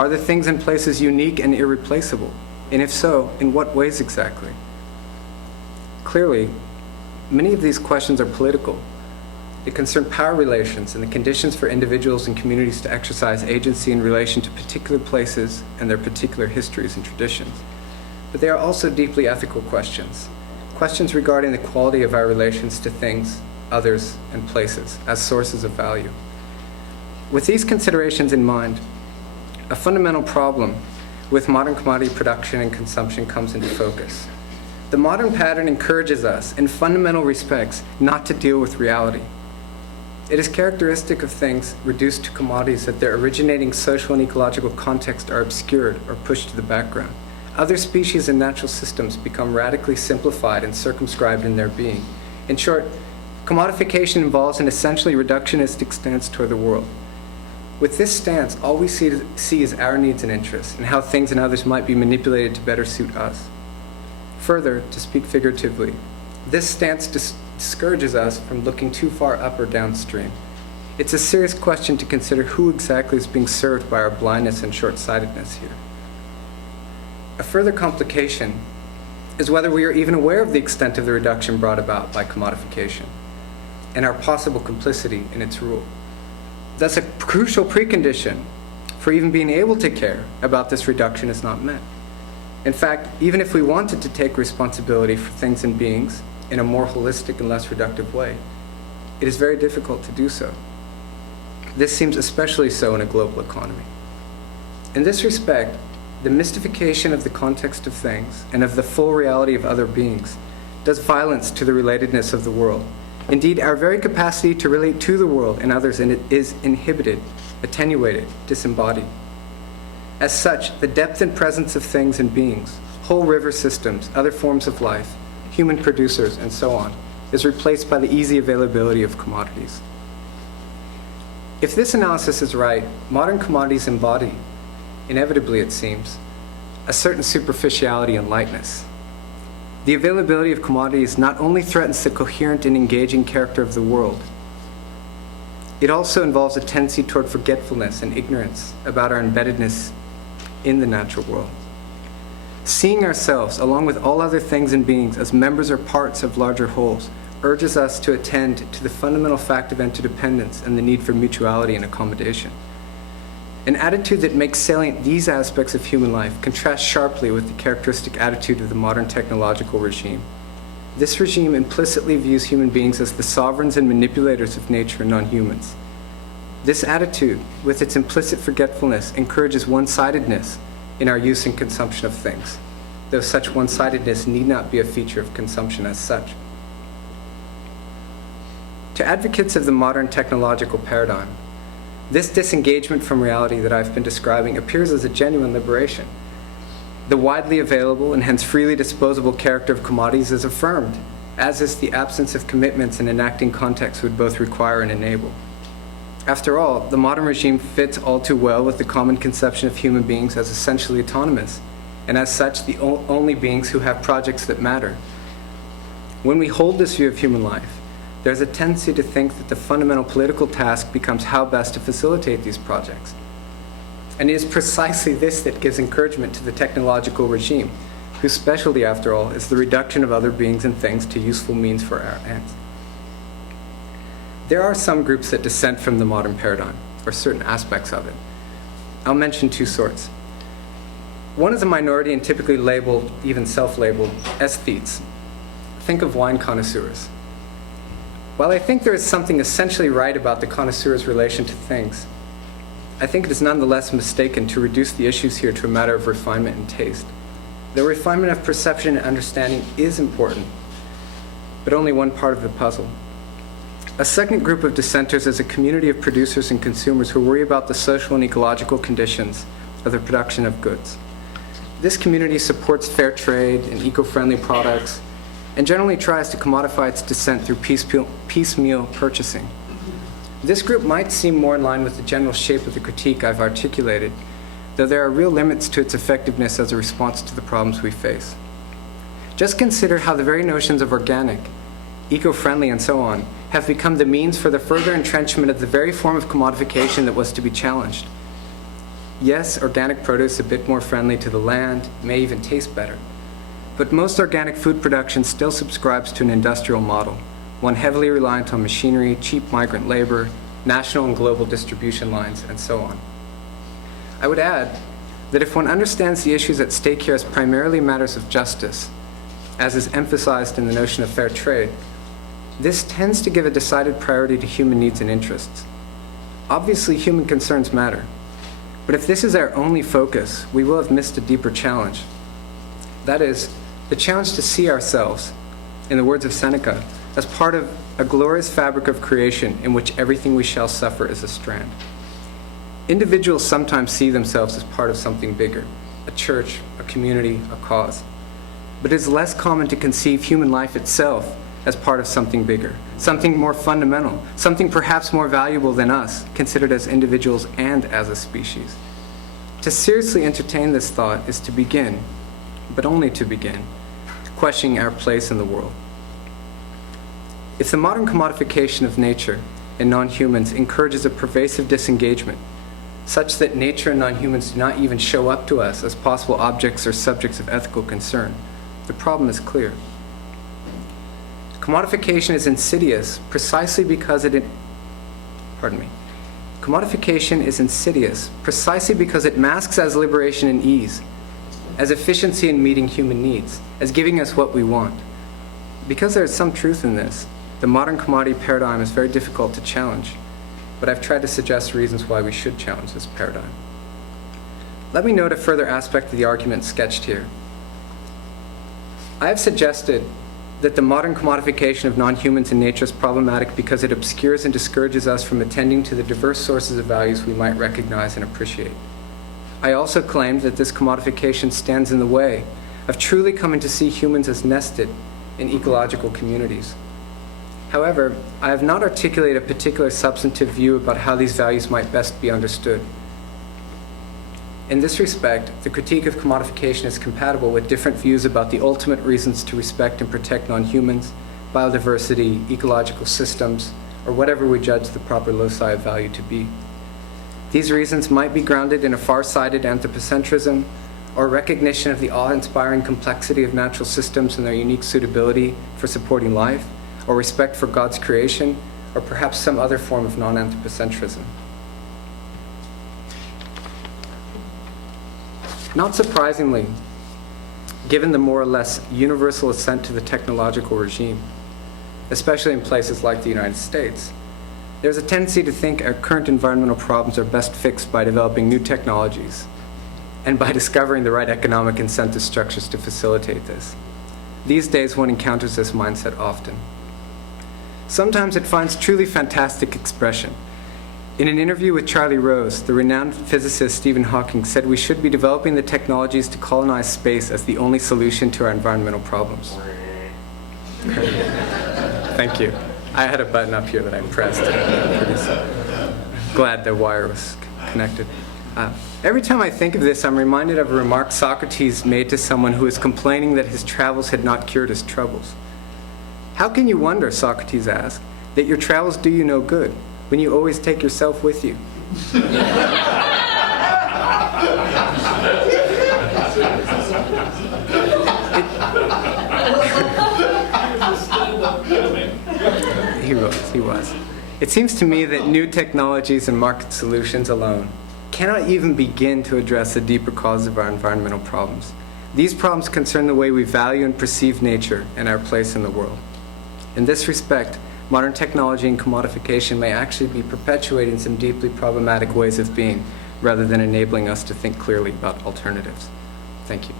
Are the things and places unique and irreplaceable? And if so, in what ways exactly? Clearly, many of these questions are political. They concern power relations and the conditions for individuals and communities to exercise agency in relation to particular places and their particular histories and traditions. But they are also deeply ethical questions, questions regarding the quality of our relations to things, others, and places as sources of value. With these considerations in mind, a fundamental problem with modern commodity production and consumption comes into focus. The modern pattern encourages us, in fundamental respects, not to deal with reality. It is characteristic of things reduced to commodities that their originating social and ecological context are obscured or pushed to the background. Other species and natural systems become radically simplified and circumscribed in their being. In short, commodification involves an essentially reductionistic stance toward the world. With this stance, all we see is our needs and interests, and how things and others might be manipulated to better suit us. Further, to speak figuratively, this stance discourages us from looking too far up or downstream. It's a serious question to consider who exactly is being served by our blindness and short-sightedness here. A further complication is whether we are even aware of the extent of the reduction brought about by commodification and our possible complicity in its rule. Thus, a crucial precondition for even being able to care about this reduction is not met. In fact, even if we wanted to take responsibility for things and beings in a more holistic and less reductive way, it is very difficult to do so. This seems especially so in a global economy. In this respect, the mystification of the context of things and of the full reality of other beings does violence to the relatedness of the world. Indeed, our very capacity to relate to the world and others in it is inhibited, attenuated, disembodied. As such, the depth and presence of things and beings, whole river systems, other forms of life, human producers, and so on, is replaced by the easy availability of commodities. If this analysis is right, modern commodities embody, inevitably it seems, a certain superficiality and lightness. The availability of commodities not only threatens the coherent and engaging character of the world, it also involves a tendency toward forgetfulness and ignorance about our embeddedness in the natural world. Seeing ourselves, along with all other things and beings, as members or parts of larger wholes, urges us to attend to the fundamental fact of interdependence and the need for mutuality and accommodation. An attitude that makes salient these aspects of human life contrasts sharply with the characteristic attitude of the modern technological regime. This regime implicitly views human beings as the sovereigns and manipulators of nature non-humans. This attitude, with its implicit forgetfulness, encourages one-sidedness in our use and consumption of things, though such one-sidedness need not be a feature of consumption as such. To advocates of the modern technological paradigm, this disengagement from reality that I've been describing appears as a genuine liberation. The widely available and hence freely disposable character of commodities is affirmed, as is the absence of commitments and enacting contexts would both require and enable. After all, the modern regime fits all too well with the common conception of human beings as essentially autonomous, and as such, the only beings who have projects that matter. When we hold this view of human life, there's a tendency to think that the fundamental political task becomes how best to facilitate these projects. And it is precisely this that gives encouragement to the technological regime, whose specialty, after all, is the reduction of other beings and things to useful means for our ends. There are some groups that dissent from the modern paradigm, or certain aspects of it. I'll mention two sorts. One is a minority and typically labeled, even self-labeled, aesthetes. Think of wine connoisseurs. While I think there is something essentially right about the connoisseur's relation to things, I think it is nonetheless mistaken to reduce the issues here to a matter of refinement and taste. The refinement of perception and understanding is important, but only one part of the puzzle. A second group of dissenters is a community of producers and consumers who worry about the social and ecological conditions of the production of goods. This community supports fair trade and eco-friendly products, and generally tries to commodify its dissent through piecemeal purchasing. This group might seem more in line with the general shape of the critique I've articulated, though there are real limits to its effectiveness as a response to the problems we face. Just consider how the very notions of organic, eco-friendly, and so on have become the means for the further entrenchment of the very form of commodification that was to be challenged. Yes, organic produce is a bit more friendly to the land, may even taste better. But most organic food production still subscribes to an industrial model, one heavily reliant on machinery, cheap migrant labor, national and global distribution lines, and so on. I would add that if one understands the issues at stake here as primarily matters of justice, as is emphasized in the notion of fair trade, this tends to give a decided priority to human needs and interests. Obviously, human concerns matter. But if this is our only focus, we will have missed a deeper challenge. That is, the challenge to see ourselves, in the words of Seneca, as part of a glorious fabric of creation in which everything we shall suffer is a strand. Individuals sometimes see themselves as part of something bigger, a church, a community, a cause. But it is less common to conceive human life itself as part of something bigger, something more fundamental, something perhaps more valuable than us, considered as individuals and as a species. To seriously entertain this thought is to begin, but only to begin, questioning our place in the world. If the modern commodification of nature and non-humans encourages a pervasive disengagement, such that nature and non-humans do not even show up to us as possible objects or subjects of ethical concern, the problem is clear. Commodification is insidious precisely because it masks as liberation and ease, as efficiency in meeting human needs, as giving us what we want. Because there is some truth in this, the modern commodity paradigm is very difficult to challenge, but I've tried to suggest reasons why we should challenge this paradigm. Let me note a further aspect of the argument sketched here. I have suggested that the modern commodification of non-humans in nature is problematic because it obscures and discourages us from attending to the diverse sources of values we might recognize and appreciate. I also claimed that this commodification stands in the way of truly coming to see humans as nested in ecological communities. However, I have not articulated a particular substantive view about how these values might best be understood. In this respect, the critique of commodification is compatible with different views about the ultimate reasons to respect and protect non-humans, biodiversity, ecological systems, or whatever we judge the proper loci of value to be. These reasons might be grounded in a far-sighted anthropocentrism, or recognition of the awe-inspiring complexity of natural systems and their unique suitability for supporting life, or respect for God's creation, or perhaps some other form of non-anthropocentrism. Not surprisingly, given the more or less universal assent to the technological regime, especially in places like the United States, there's a tendency to think our current environmental problems are best fixed by developing new technologies and by discovering the right economic incentive structures to facilitate this. These days, one encounters this mindset often. Sometimes it finds truly fantastic expression. In an interview with Charlie Rose, the renowned physicist Stephen Hawking said we should be developing the technologies to colonize space as the only solution to our environmental problems. Thank you. I had a button up here that I pressed. Glad the wire was connected. Every time I think of this, I'm reminded of a remark Socrates made to someone who was complaining that his travels had not cured his troubles. How can you wonder, Socrates asked, that your travels do you no good when you always take yourself with you? He was. It seems to me that new technologies and market solutions alone cannot even begin to address the deeper causes of our environmental problems. These problems concern the way we value and perceive nature and our place in the world. In this respect, modern technology and commodification may actually be perpetuating some deeply problematic ways of being, rather than enabling us to think clearly about alternatives. Thank you.